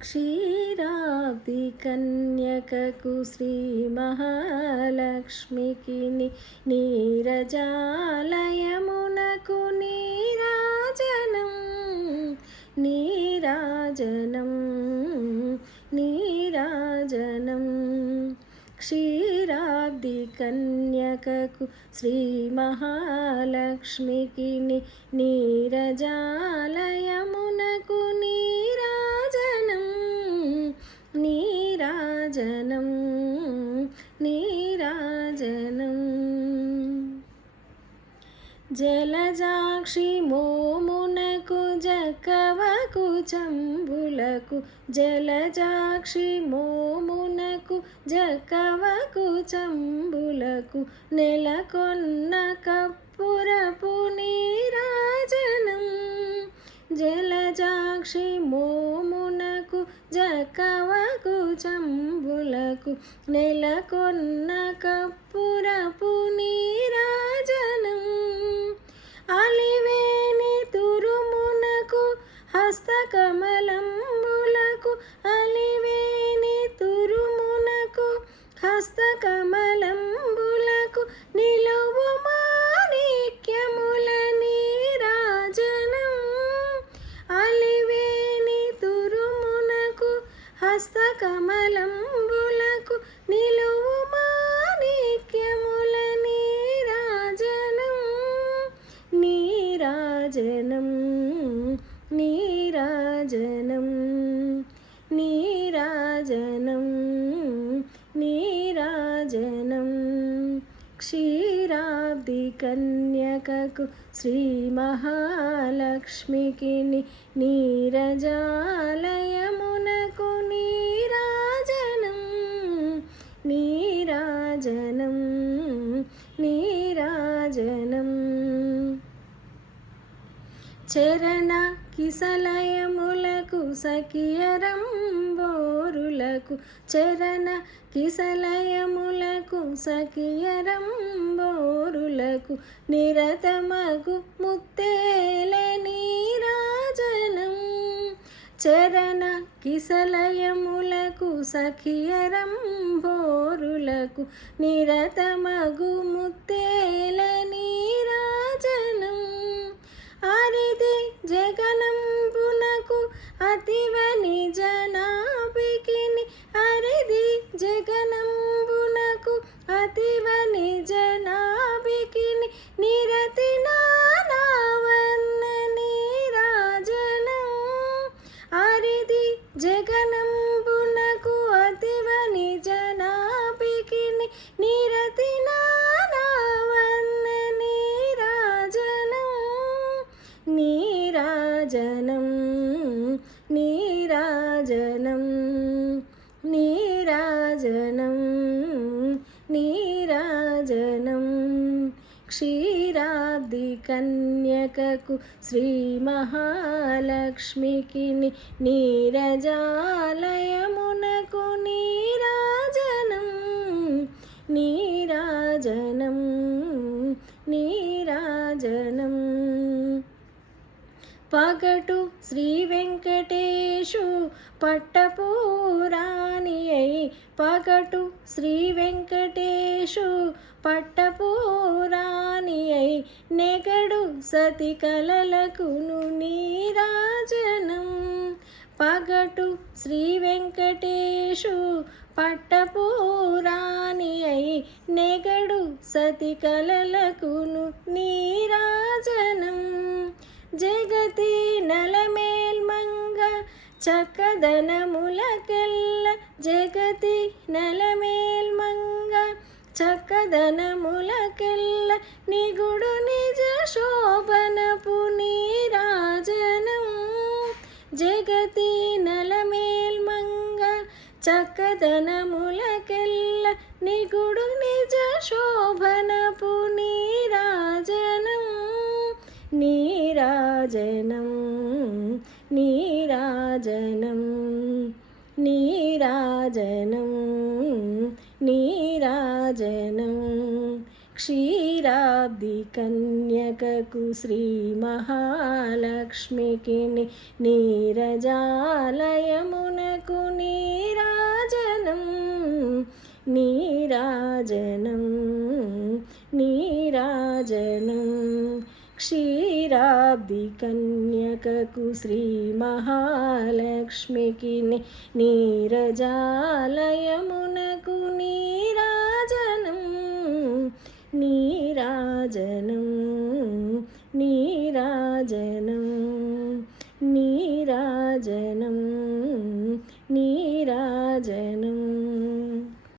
క్షీరాబ్ది కన్యకకు శ్రీ మహాలక్ష్మికి నీరజాలయమునకు నీరాజనం నీరాజనం నీరాజనం. క్షీరాబ్ది కన్యకకు శ్రీ మహాలక్ష్మికి నీరజాలయమునకు నీరాజనం నీరాజనం నీరాజనం. జలజాక్షి మోమునకు జక్కవకు చంబులకు జలజాక్షి మోమునకు జక్కవకు చంబులకు నెలకొన్న కప్పురపు నీరాజనం జలజాక్షి మోమునకు జక్కవకు చంబులకు నెలకొన్న కప్పురపు నీరాజనం. అలివేణి తురుమునకు హస్తకమలంబులకు అలివేణి తురుమునకు హస్తకమలంబులకు నిలువు మాణిక్యముల నీరాజనం అలివేణి తురుమునకు హస్తకమలంబులకు నిలువు మాణిక్యముల నీరాజనం నీరాజనం నీరాజనం నీరాజనం నీరాజనం. క్షీరాబ్ది కన్యకకు శ్రీ మహాలక్ష్మికి నీరజాలయమునకు నీరాజనం నీరాజనం నీరాజనం. చరణ కిసలయములకు సఖియరంబోరులకు చరణ కిసలయములకు సఖియరంబోరులకు నిరతమగు ముత్తేల నీరాజనం చరణ కిసలయములకు సఖియరంబోరులకు నిరతమగు ముత్తేల నీరాజనం. అరిది జగనంబునకు అతివ నిజనాభికి అరిది జగనంబునకు అతివ నిజనాభికి నిరతి నానావర్ణ నీరాజనం అరిది జగనంబునకు అతివ నిజనాభికి నిరతి నానావర్ణ నీరాజనం నీరాజనం నీరాజనం నీరాజనం నీరాజనం. క్షీరాబ్ది కన్యకకు శ్రీ మహాలక్ష్మికి నీరజాలయమునకు నీరాజనం నీరాజనం నీరాజనం. పగటు శ్రీ వెంకటేశు పట్టపురాణి అయి పగటు శ్రీ వెంకటేశు పట్టపురాణి అయి నెగడు సతి కలలకును నీరాజనం పగటు శ్రీ వెంకటేశు పట్టపురాణి అయి నెగడు సతి కలలకును నీరాజనం జగతి నలమేల్మంగ చక్కదనములకెల్ల జగతి నలమేల్మంగ చక్కదనములకెల్ల నిగుడు నిజ శోభనపు నీరాజనం జగతి నలమేల్మంగ చక్కదనములకెల్ల నిగుడు నిజ శోభనపు నీరాజనం నీరాజనం నీరాజనం నీరాజనం నీరాజనం. క్షీరాబ్ది కన్యకకు శ్రీ మహాలక్ష్మికి నీరజాలయమున నీరాజనం క్షీరాబ్దికన్యకకు శ్రీ మహాలక్ష్మికి నీరజాలయమునకు నీరాజనం నీరాజనం నీరాజనం నీరాజనం నీరాజనం